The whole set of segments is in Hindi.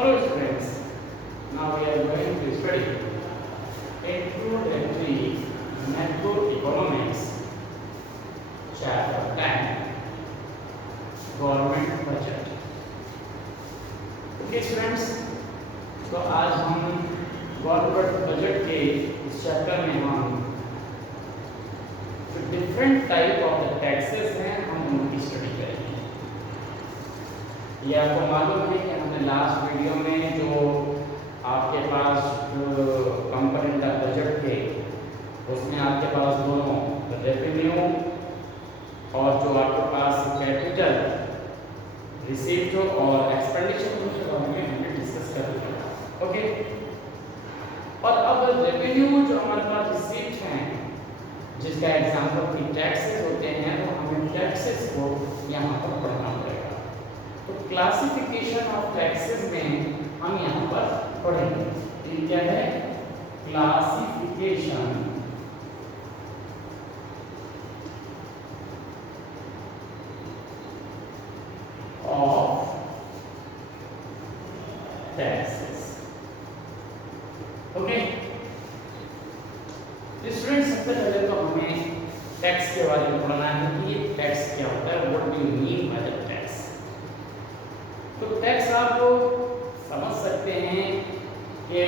Hello students, now we are going to study Introductory Macroeconomics, Chapter 10, Government Budget. Okay students, तो आज हम गवर्नमेंट बजट के इस चैप्टर में हम जो different type of the taxes हैं हम उनकी स्टडी करेंगे। ये आपको मालूम है कि हमने लास्ट वीडियो में जो आपके पास कंपोनेंट ऑफ बजट थे उसमें आपके पास दोनों रेवेन्यू और जो आपके पास कैपिटल रिसीप्ट और एक्सपेंडिचर के बारे में हमने डिस्कस कर लिया। ओके, और अब रेवेन्यू जो हमारे पास रिसीप्ट हैं जिसका एग्जांपल की टैक्सेस होते हैं तो हमें टैक्सेस को यहाँ पर पढ़ना पड़ेगा। तो क्लासिफिकेशन ऑफ टैक्सेस में हम यहाँ पर पढ़ेंगे। ये क्या है? Classification of taxes. Okay student, सबसे पहले तो हमें टैक्स के बारे में पढ़ना है कि ये टैक्स क्या होता है, what do you mean by the tax. तो टैक्स आप समझ सकते हैं कि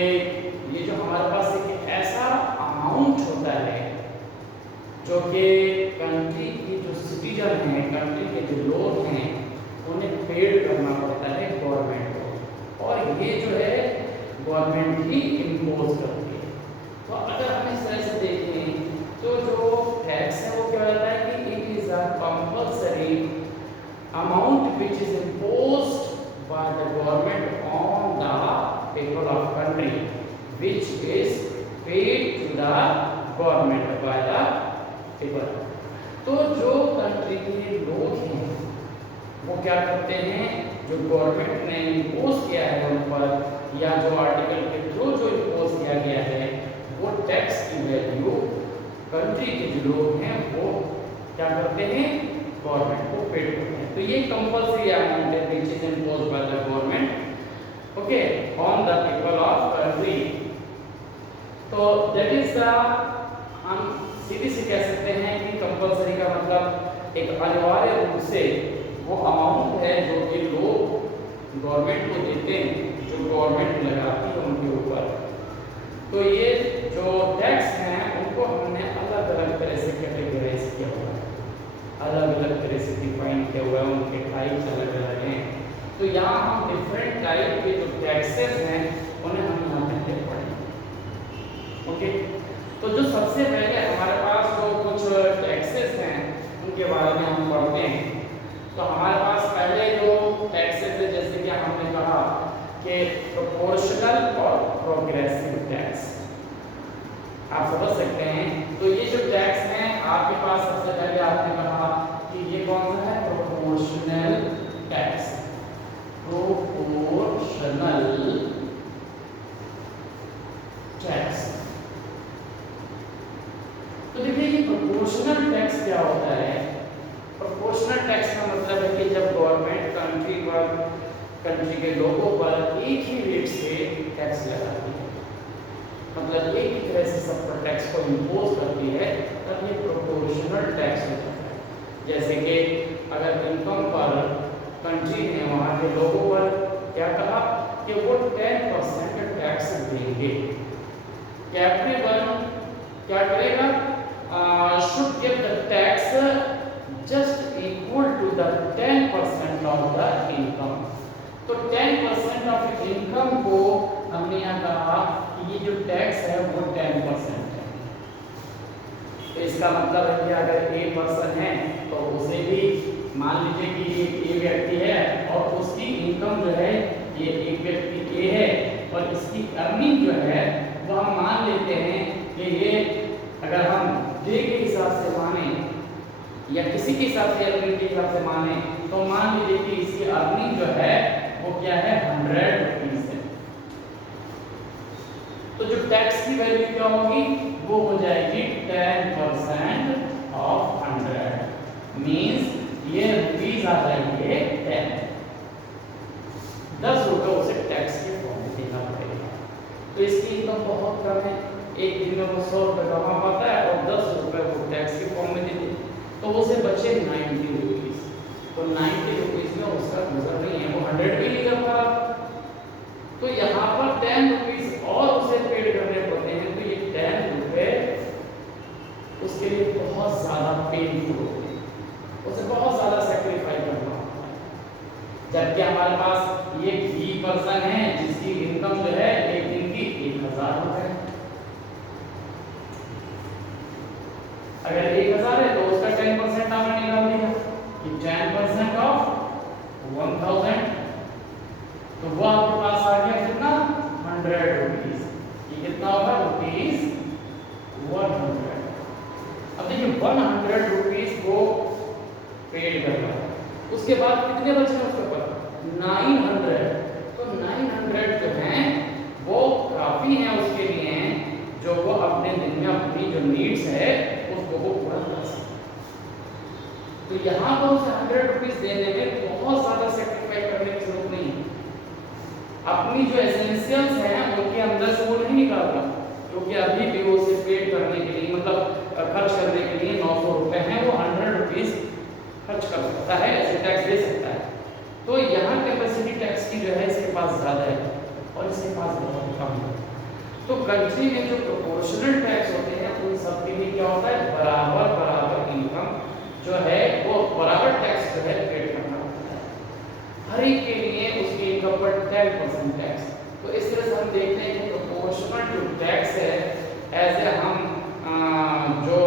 ये जो हमारे पास एक ऐसा अमाउंट होता है जो कि कंट्री की जो सिटीजन हैं, कंट्री के जो लोग हैं उन्हें पेड करना पड़ता है गवर्नमेंट को, और ये जो है गवर्नमेंट ही इम्पोज करती है। तो अगर हम इस तरह से देखें तो जो टैक्स है वो क्या होता है कि it is a compulsory amount which is imposed by the government on the people of country which is paid to the government by the people। तो जो कंट्री के लोग हैं वो क्या करते हैं, जो गवर्नमेंट ने इम्पोज किया है उन पर या जो आर्टिकल के थ्रू जो इम्पोज किया गया है वो टैक्स की वैल्यू कंट्री के जो लोग हैं वो क्या करते हैं, गवर्नमेंट को पेड करते हैं। तो ये कंपल्सरी अमाउंट है which is imposed by the government okay on the people of country. तो दैट इज द, हम सीधे से कह सकते हैं कि कंपल्सरी का मतलब एक अनिवार्य रूप से वो अमाउंट है जो कि लोग गवर्नमेंट को देते हैं, जो गवर्नमेंट लगाती है उनके ऊपर। तो ये जो टैक्स हैं उनको हमने अलग अलग तरह से कैटेगराइज किया हुआ है, अलग अलग तरह से डिफाइन किया हुआ है, उनके टाइप्स अलग अलग हैं। तो यहाँ हम डिफरेंट टाइप के जो टैक्सेस हैं उन्हें हम यहाँ पे पढ़ेंगे। ओके, तो जो सबसे पहले हमारे पास जो कुछ टैक्सेस हैं उनके बारे में हम पढ़ते हैं। तो हमारे पास पहले जो टैक्सेस है जैसे कि हमने कहा कि प्रोपोर्शनल और प्रोग्रेसिव टैक्स, आप समझ सकते हैं। तो ये जो टैक्स हैं आपके पास सबसे पहले आपने कहा कि ये कौन सा है, प्रोपोर्शनल टैक्स। प्रोपोर्शनल टैक्स, तो देखिए ये प्रोपोर्शनल टैक्स क्या होता है। प्रोपोर्शनल टैक्स का मतलब है कि जब गवर्नमेंट कंट्री के लोगों पर एक ही रेट से टैक्स लगाती है, मतलब एक ही तरह से सब पर टैक्स को इम्पोज करती है, तब ये प्रोपोर्शनल टैक्स होता है। जैसे कि अगर इनकम पर कंट्री ने वहाँ के लोगों पर क्या कहा कि वो 10% टैक्स देंगे, कैपिटल क्या करेगा, should give the tax just equal to the 10% of the income. तो 10% ऑफ इनकम को हमने यहाँ कहा कि ये जो टैक्स है वो 10% है। तो इसका मतलब है कि अगर ए पर्सन है तो उसे भी मान लीजिए कि ये ए व्यक्ति है और उसकी इनकम जो है, ये एक व्यक्ति ए है और इसकी अर्निंग जो है वो हम मान लेते हैं कि ये, अगर हम डे के हिसाब से माने या किसी के हिसाब से अर्निंग के हिसाब से माने तो मान लीजिए कि इसकी अर्निंग जो है वो क्या है, 100 रुपीज है। तो जो टैक्स की वैल्यू क्या होगी, वो हो जाएगी 10% ऑफ 100, मींस ये रुपीज आ जाएंगे 10 रुपए उसे टैक्स की बहुत कम है, एक दिन में वो 100 रुपये कमा पाता है और 10 रुपये वो टैक्स के फॉर्म में देते, तो उसे बचे 90 रुपीज़। तो 90 रुपीज़ में उसका गुजर नहीं है, वो 100 भी नहीं कर पा। तो यहाँ पर 10 रुपीज़ और उसे पेड करने पड़ते हैं, तो ये 10 रुपये उसके लिए बहुत ज़्यादा पेनफुल होते हैं, उसे बहुत ज़्यादा सेक्रीफाइस करना होता है। जबकि हमारे पास ये भी पर्सन है जिसकी इनकम जो है एक दिन की 1000 रुपये, अगर 1000 है तो उसका 10% आपने निकाल दिया कि 10% ऑफ 1000, तो वो आपके पास आ गया कितना 100 रुपीज़। ये कितना होगा रुपीज़ 100। अब देखिए 100 रुपीज़ को पेड करना, उसके बाद कितने बचे हैं उसके ऊपर 900। तो 900 जो हैं वो काफ़ी हैं उसके लिए, जो वो अपने दिन में अपनी जो नीड्स है उसको वो पूरा कर सकते। तो यहाँ पर उसे 100 रुपीज़ देने में बहुत ज़्यादा सेक्रीफाइस करने की जरूरत नहीं है। अपनी जो एसेंशियल्स हैं उनके अंदर से वो नहीं निकालता, क्योंकि अभी भी वो उसे पेड करने के लिए मतलब खर्च करने के लिए 900 रुपये हैं, वो 100 रुपीज़ खर्च कर सकता है, ऐसे टैक्स दे सकता है। तो यहाँ कैपेसिटी टैक्स की जो है इसके पास ज़्यादा है और इसके पास बहुत कम है। तो कंट्री में जो प्रोपोर्शनल टैक्स होते हैं उन सब के लिए क्या होता है, बराबर बराबर इनकम जो है वो बराबर टैक्स जो है पेड करना होता है, हर एक के लिए उसकी इनकम पर 10% टैक्स। तो इस तरह से हम देखते हैं कि प्रोपोर्शनल जो टैक्स है ऐसे हम जो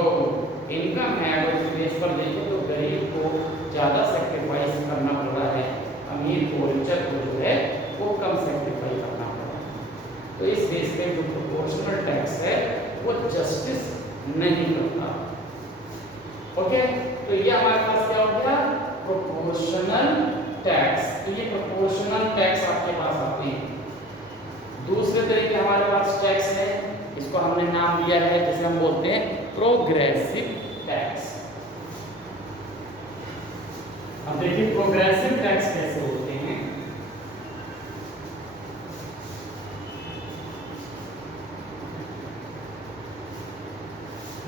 इनकम है वो इस बेस पर देखें तो गरीब को ज़्यादा सेक्रीफाइस करना पड़ रहा है, अमीर को रिचर को जो है वो कम सेक्रीफाइस करना पड़ रहा है। तो इस बेस पे जो प्रोपोर्शनल टैक्स है वो जस्टिस नहीं करता। ओके, तो ये हमारे पास क्या हो गया प्रोपोर्शनल टैक्स। तो ये प्रोपोर्शनल टैक्स आपके पास आते हैं। दूसरे तरीके हमारे पास टैक्स है, इसको हमने नाम दिया है जिसे हम बोलते हैं प्रोग्रेसिव टैक्स। अब देखिए प्रोग्रेसिव टैक्स कैसे होते हैं।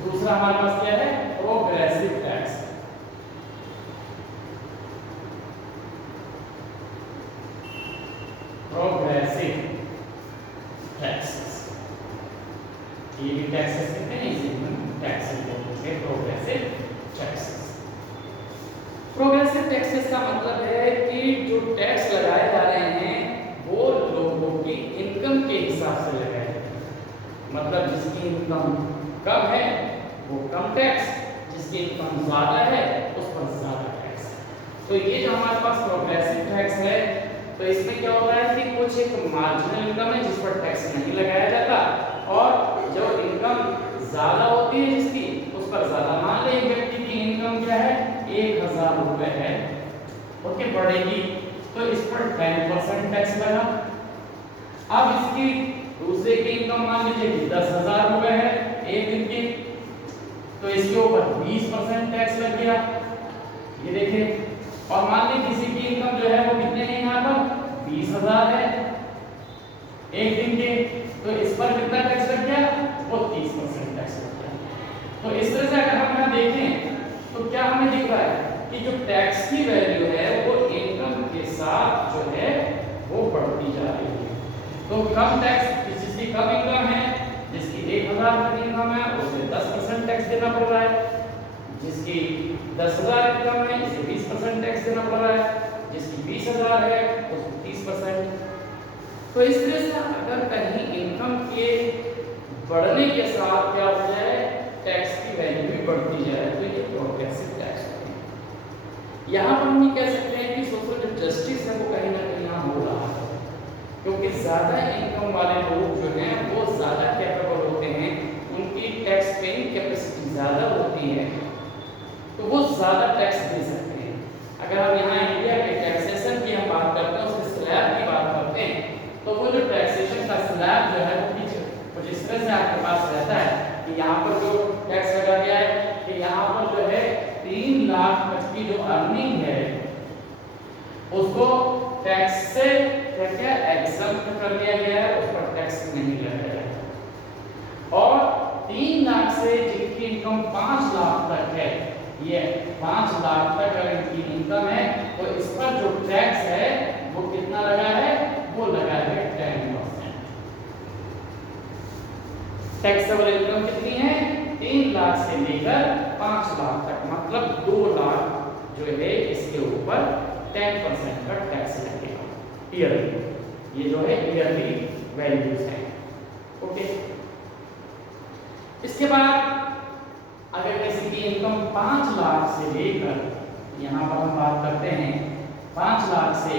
दूसरा हमारे पास क्या है प्रोग्रेसिव टैक्स। प्रोग्रेसिव टैक्सेस, ये भी टैक्सेस कहते हैं, इसे हम टैक्सेस बोलते हैं प्रोग्रेसिव टैक्सेस। प्रोग्रेसिव टैक्सेस का मतलब है कि जो टैक्स लगाए जा रहे हैं वो लोगों की इनकम के हिसाब से लगाए जाते हैं। मतलब जिसकी इनकम कम है वो कम टैक्स, जिसकी इनकम ज़्यादा है उस पर ज़्यादा टैक्स। तो ये जो हमारे पास प्रोग्रेसिव टैक्स है, तो इसमें क्या होता है कि कुछ एक मार्जिनल इनकम है जिस पर टैक्स नहीं लगाया जाता, और जो इनकम ज़्यादा होती है जिसकी उस पर ज़्यादा। मान लें एक व्यक्ति की इनकम क्या है 1000 रुपये है, ओके बढ़ेगी तो इस पर 10% टैक्स लगा। अब इसकी दूसरे की इनकम मान लीजिए कि 10,000 रुपये है एक दिन की, तो इसके ऊपर 20% टैक्स लग गया, ये देखिए। और मान लीजिए किसी की इनकम जो है वो कितने हैं यहाँ पर 20,000 है एक दिन के, तो इस पर कितना टैक्स लग गया वो 30% टैक्स लग गया। तो इस तरह से अगर हम यहाँ देखें तो क्या हमें दिख रहा है कि जो टैक्स की वैल्यू है वो इनकम के साथ जो है वो बढ़ती जा रही है। तो कम टैक्स जिसकी कम इनकम है, जिसकी 1000 रुपये की इनकम है उसे 10% टैक्स देना पड़ रहा है, जिसकी 10,000 इनकम है इसे 20% टैक्स देना पड़ रहा है, जिसकी 20,000 है उसको 30%। तो इस तरह से अगर कहीं इनकम के बढ़ने के साथ क्या हो जाए टैक्स की वैल्यू भी बढ़ती जाए तो ये प्रोग्रेसिव टैक्स होती है। यहाँ पर हम ये कह सकते हैं कि सोशल जो जस्टिस है वो कहीं ना कहीं यहाँ हो रहा है, क्योंकि ज़्यादा इनकम वाले लोग जो हैं वो ज़्यादा कैपेबल होते हैं, उनकी टैक्स पेइंग कैपेसिटी ज़्यादा होती है, तो वो ज़्यादा टैक्स दे सकते हैं। अगर हम यहाँ इंडिया के टैक्सेशन की हम बात करते हैं, उसके स्लैब की बात करते हैं, तो वो जो टैक्सेशन का स्लैब जो है वो कुछ इस तरह से आपके पास रहता है कि यहाँ पर जो टैक्स लगा गया है कि यहाँ पर जो है 3 लाख तक की जो अर्निंग है उसको टैक्स से क्या एग्जम्प्ट कर दिया गया है, उस पर टैक्स नहीं लगाया जाएगा। और 3 लाख से जिनकी इनकम 5 लाख तक है, ये 5 लाख तक अगर इनकी इनकम है तो इस पर जो टैक्स है वो कितना लगा है, वो लगा है 10%। टैक्सेबल इनकम कितनी है, 3 लाख से लेकर 5 लाख तक, मतलब 2 लाख जो है इसके ऊपर 10% का टैक्स लगेगा ईयरली। ये जो है ईयरली वैल्यूज है। ओके, इसके बाद अगर किसी की इनकम 5 लाख से लेकर, यहाँ पर हम बात करते हैं 5 लाख से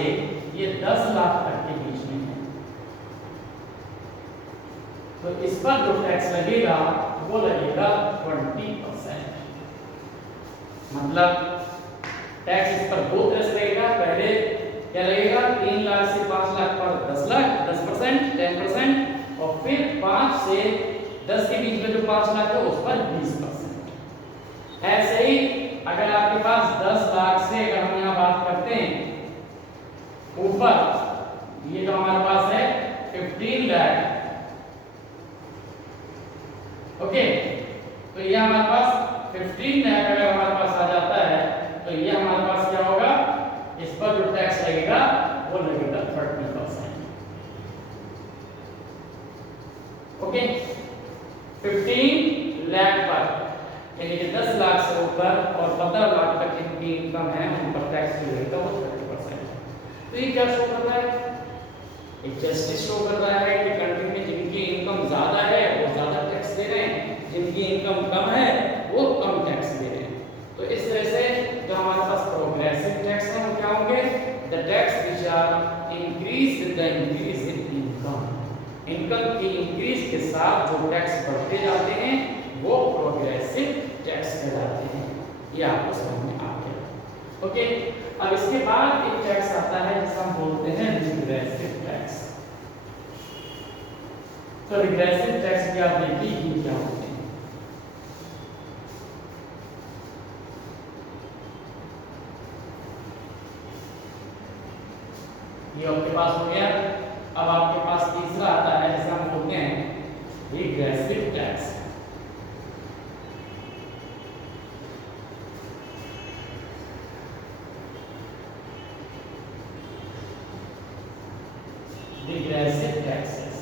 ये 10 लाख तक के बीच में है, तो इस पर जो टैक्स लगेगा वो लगेगा 20%। मतलब टैक्स इस पर 2 तरह से लगेगा। पहले क्या लगेगा, 3 लाख से 5 लाख पर 10 लाख 10% 10%, और फिर 5 से 10 के बीच में जो 5 लाख है उस पर 20%। ऐसे ही अगर आपके पास 10 लाख से, अगर हम यहाँ बात करते हैं ऊपर, ये जो हमारे पास है 15 लाख, ओके, तो ये हमारे पास 15 लाख अगर हमारे पास आ जाता है तो ये हमारे पास क्या होगा, इस पर जो टैक्स लगेगा वो लगेगा 30%। ओके, 15 लाख पर, यानी कि 10 लाख से ऊपर और 15 लाख तक जिनकी इनकम है उन पर टैक्स लगेगा वो 30%। तो ये क्या शो कर रहा है, एक जस्टिस शो कर रहा है कि कंट्री में जिनकी इनकम ज्यादा है वो ज्यादा टैक्स दे रहे हैं, जिनकी इनकम कम है वो कम टैक्स दे रहे हैं। तो इस तरह से जो हमारे पास प्रोग्रेसिव टैक्स है वो क्या होंगे, the tax which are increase with the increase in income. Income की इंक्रीज के साथ जो टैक्स बढ़ते जाते हैं वो प्रोग्रेसिव टैक्स कहलाते हैं। ये आपको समझ में आ गया। ओके, अब इसके बाद एक टैक्स आता है जिसे हम बोलते हैं रिग्रेसिव टैक्स। तो रिग्रेसिव टैक्स की आप देखिए ये क्या होते हैं। ये आपके पास हो गया। अब आपके पास तीसरा आता है जिसे हम बोलते हैं रिग्रेसिव टैक्स। रिग्रेसिव टैक्सेस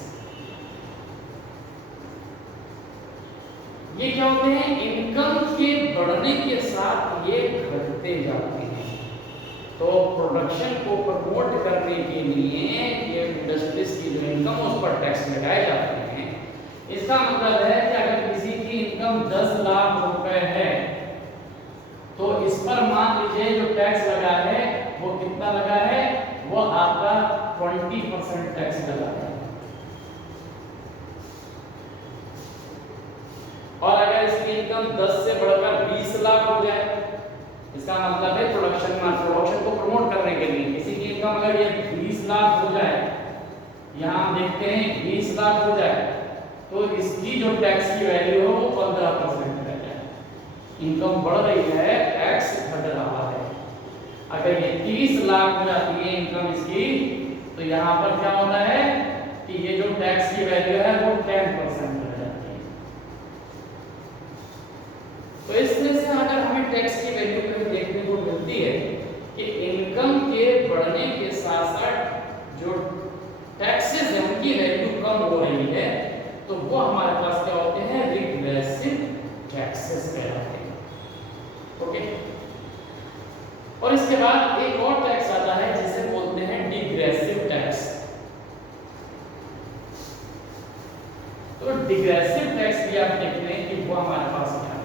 ये क्या होते हैं, इनकम के बढ़ने के साथ ये घटते जाते हैं। तो प्रोडक्शन को प्रमोट करने के लिए ये इंडस्ट्रीज की जो इनकम उस पर टैक्स लगाए जाते हैं। इसका मतलब है कि अगर किसी की इनकम 10 लाख रुपए है तो इस पर मान लीजिए जो टैक्स लगा है वो कितना लगा है, वो आपका 20% टैक्स लगा है। और अगर इसकी इनकम 10 से बढ़कर 20 लाख हो जाए, इसका मतलब है प्रोडक्शन को प्रमोट करने के लिए किसी की इनकम अगर ये 20 लाख हो जाए, यहाँ हम देखते हैं 20 लाख हो जाए तो इसकी जो टैक्स की वैल्यू है वो 15% रह जाए। इनकम बढ़ रही है, टैक्स घट रहा है। अगर ये 30 लाख हो जाती है इनकम इसकी, तो यहाँ पर क्या होता है कि ये जो टैक्स की वैल्यू है वो 10% रह जाती है। तो इस तरह से अगर हमें टैक्स की वैल्यू कहीं देखने को मिलती है कि इनकम के बढ़ने के साथ साथ जो टैक्सेस है उनकी वैल्यू कम हो रही है, तो वो हमारे पास क्या होते हैं, रिग्रेसिव टैक्सेस कहलाते हैं। ओके, और इसके बाद एक और टैक्स आता है जिसे बोलते हैं डिग्रेसिव टैक्स। तो डिग्रेसिव टैक्स भी आप देख रहे हैं कि वो हमारे पास क्या है।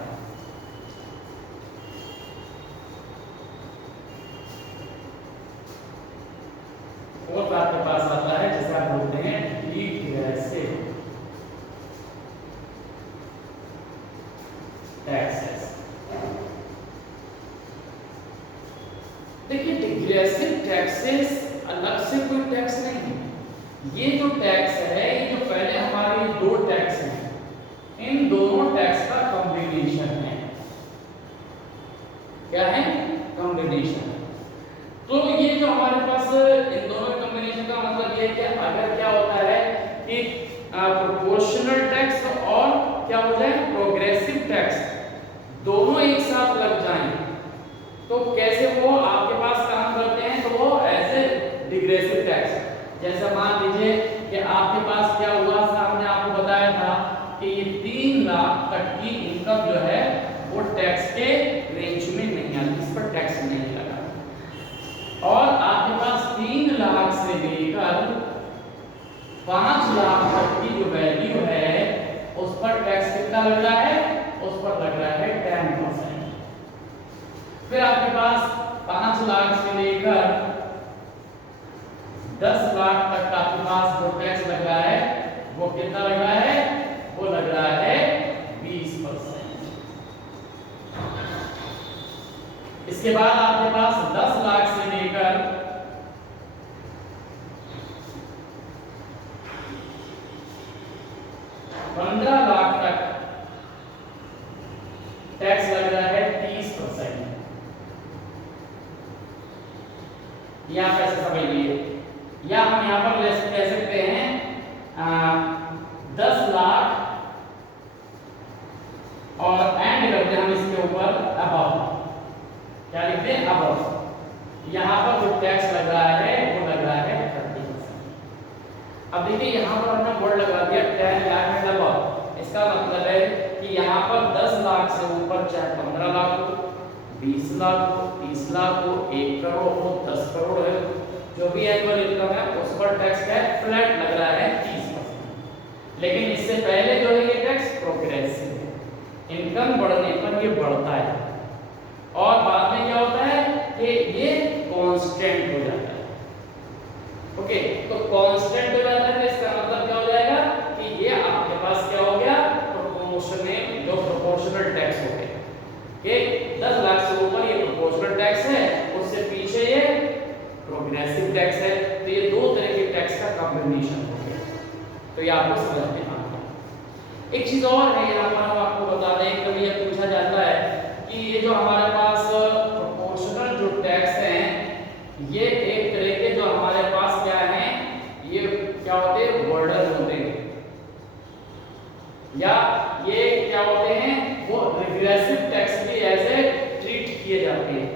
और आपके पास आता है जिसे आप बोलते हैं डिग्रेसिव टैक्सेस। देखिए डिग्रेसिव टैक्सेस अलग से कोई टैक्स नहीं है। ये जो टैक्स है, ये जो पहले हमारे 2 टैक्स हैं, इन दोनों टैक्स का कॉम्बिनेशन है। क्या है, कॉम्बिनेशन। तो ये जो हमारे पास इन दोनों कॉम्बिनेशन का मतलब ये है कि अगर क्या होता है कि प्रोपोर्शनल टैक्स और क्या हो जाए प्रोग्रेसिव टैक्स दोनों एक साथ लग जाएं तो कैसे वो आपके पास काम करते हैं, तो वो एज ए डिग्रेसिव टैक्स। जैसे मान लीजिए कि आपके पास क्या हुआ, सामने आपको बताया था कि ये 3 लाख तक की इनकम जो है वो टैक्स के रेंज में नहीं आती, इस पर टैक्स नहीं लगा। और आपके पास 3 लाख से लेकर 5 लाख तक की जो वैल्यू है उस पर टैक्स कितना लग रहा है, उस पर लग रहा है 10%। फिर आपके पास 5 लाख से लेकर 10 लाख तक आपके पास जो टैक्स लग रहा है वो कितना लग रहा है, वो लग रहा है 20%। इसके बाद आपके पास 10 लाख से लेकर 15 लाख तक टैक्स लग रहा है 30%। या कैसे समझिए, या हम यहां पर कह सकते हैं 10 लाख और एंड करते हैं हम इसके ऊपर अबव, क्या लिखते हैं अबव। यहां पर जो टैक्स लग रहा है वो लग रहा है 30%। अब देखिए यहां पर हमने बोर्ड लगा दिया 10 लाख एंड अबव, इसका मतलब है कि यहां पर 10 लाख से ऊपर चाहे 15 लाख हो, 20 लाख हो, 30 लाख हो, 1 करोड़ हो, 10 करोड़ है, जो भी एनुअल इनकम है उस पर टैक्स का फ्लैट लग रहा है 30%। लेकिन इससे पहले जो है ये टैक्स प्रोग्रेसिव है, इनकम बढ़ने पर ये बढ़ता है और बाद में क्या होता है कि ये कांस्टेंट हो जाता है। ओके, तो कांस्टेंट हो जाता है तो इसका मतलब क्या हो जाएगा कि ये आपके पास क्या हो गया, प्रोपोर्शनल, जो प्रोपोर्शनल टैक्स हो गया। कि 10 लाख से ऊपर ये प्रोपोर्शनल टैक्स है, उससे पीछे ये प्रोग्रेसिव टैक्स है, तो ये दो तरह के टैक्स का कॉम्बिनेशन हो गया। तो ये आपको समझ में आ गया। एक चीज और है यहाँ पर हम आपको बता दें, कभी ये पूछा जाता है कि ये जो हमारे पास प्रोपोर्शनल जो टैक्स हैं ये एक तरह के जो हमारे पास क्या है, ये क्या होते हैं, बर्डन होते हैं, या ये क्या होते हैं, वो रिग्रेसिव टैक्स भी ऐसे ट्रीट किए जाते हैं।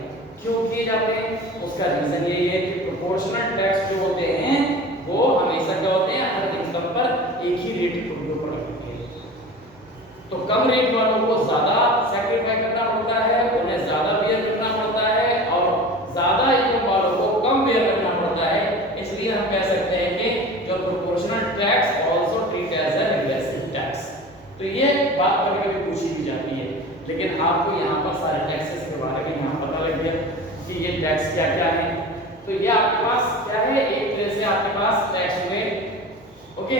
क्यों किए जाते हैं, उसका रीजन यही है कि प्रोपोर्शनल टैक्स जो होते हैं वो हमेशा क्या होते हैं, हर इनकम पर एक ही रेट प्रोड्यूस करते हैं। तो कम रेट वालों को ज्यादा सैक्रिफाई करना पड़ता है, उन्हें ज्यादा बेयर करना पड़ता है, और ज्यादा इनकम वालों को कम बेयर करना पड़ता है। इसलिए हम कह सकते हैं कि जो proportional tax also treat as a regressive tax. तो ये बात कभी-कभी पूछी भी जाती है, लेकिन आपको यहाँ पर सारे टैक्सेस के बारे में यहाँ पता लग गया कि ये टैक्स क्या-क्या है। तो ये आपके पास क्या है, एक तरह से आपके पास टैक्स हुए, ओके,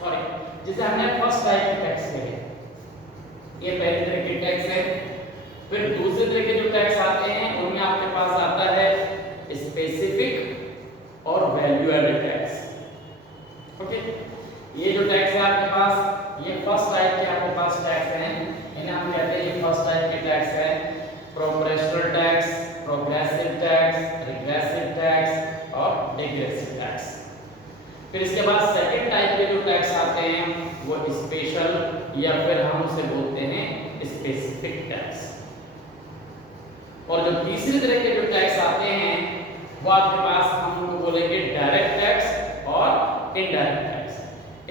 सॉरी, जिसे हमने फर्स्ट टाइप के टैक्स कहे, ये पहले तरह के टैक्स है। फिर दूसरे तरह के जो टैक्स आते हैं उनमें आपके पास आता है स्पेसिफिक और वैल्यू एडेड टैक्स। ओके, ये जो टैक्स है आपके पास, ये फर्स्ट टाइप के आपके पास टैक्स हैं, इन्हें हम कहते हैं ये फर्स्ट टाइप के टैक्स है। Proportional tax, progressive tax, regressive tax और डिग्रेसिव टैक्स। फिर इसके बाद सेकंड टाइप के जो टैक्स आते हैं वो स्पेशल, या फिर हम उसे बोलते हैं स्पेसिफिक टैक्स। और जो तीसरी तरह के जो टैक्स आते हैं वो आपके पास हम उनको बोलेंगे डायरेक्ट टैक्स और इनडायरेक्ट टैक्स।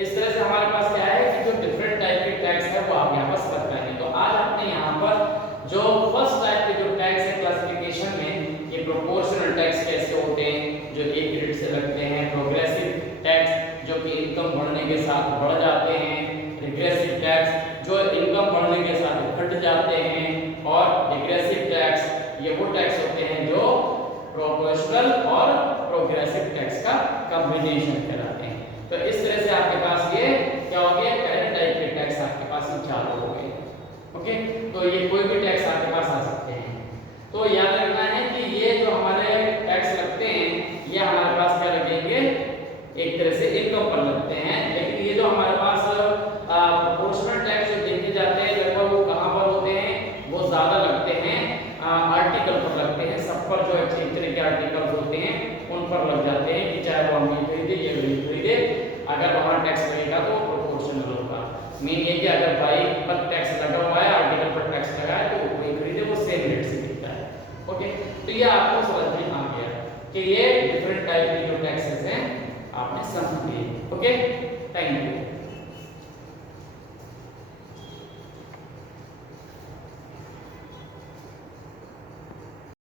इस तरह से हमारे पास क्या है कि जो डिफरेंट टाइप के टैक्स है वो आप यहाँ पर समझ पाएंगे। तो आज आपने यहाँ पर जो फर्स्ट टाइप के जो टैक्स है क्लासिफिकेशन में, ये प्रोपोर्शनल टैक्स कैसे होते हैं जो एक रेट से लगते हैं, प्रोग्रेसिव टैक्स जो कि इनकम बढ़ने के साथ बढ़ जाते हैं, रिग्रेसिव टैक्स जो इनकम बढ़ने के साथ घट जाते हैं, और डिग्रेसिव टैक्स ये वो टैक्स होते हैं जो प्रोपोर्शनल और प्रोग्रेसिव टैक्स का कॉम्बिनेशन कराते हैं। तो इस तरह से आपके पास ये क्या हो गया, पहले टाइप के टैक्स आपके पास चालू हो गए। ओके, तो ये कोई भी टैक्स आपके पास आ सकते हैं। तो याद रखना है कि ये जो हमारे टैक्स लगते हैं ये हमारे पास क्या लगेंगे, एक तरह से इनकम पर लगते हैं। लेकिन ये जो हमारे पास प्रोपोर्शनल टैक्स जो देखे जाते हैं लगभग वो कहाँ पर होते हैं, वो ज्यादा लगते हैं आर्टिकल पर लगते हैं, सब पर जो अच्छे तरह के आर्टिकल्स होते हैं उन पर लग जाते हैं, कि चाहे वो हम ये खरीदे, ये खरीदे, मीन ये कि अगर बाइक पर टैक्स लगा हुआ है, आर्टिकल पर टैक्स लगा है, तो कोई खरीदे वो सेम रेट से बिकता है। ओके, तो ये आपको समझ में आ गया कि ये डिफरेंट टाइप के जो टैक्सेस हैं आपने समझ लिए। Okay, thank you.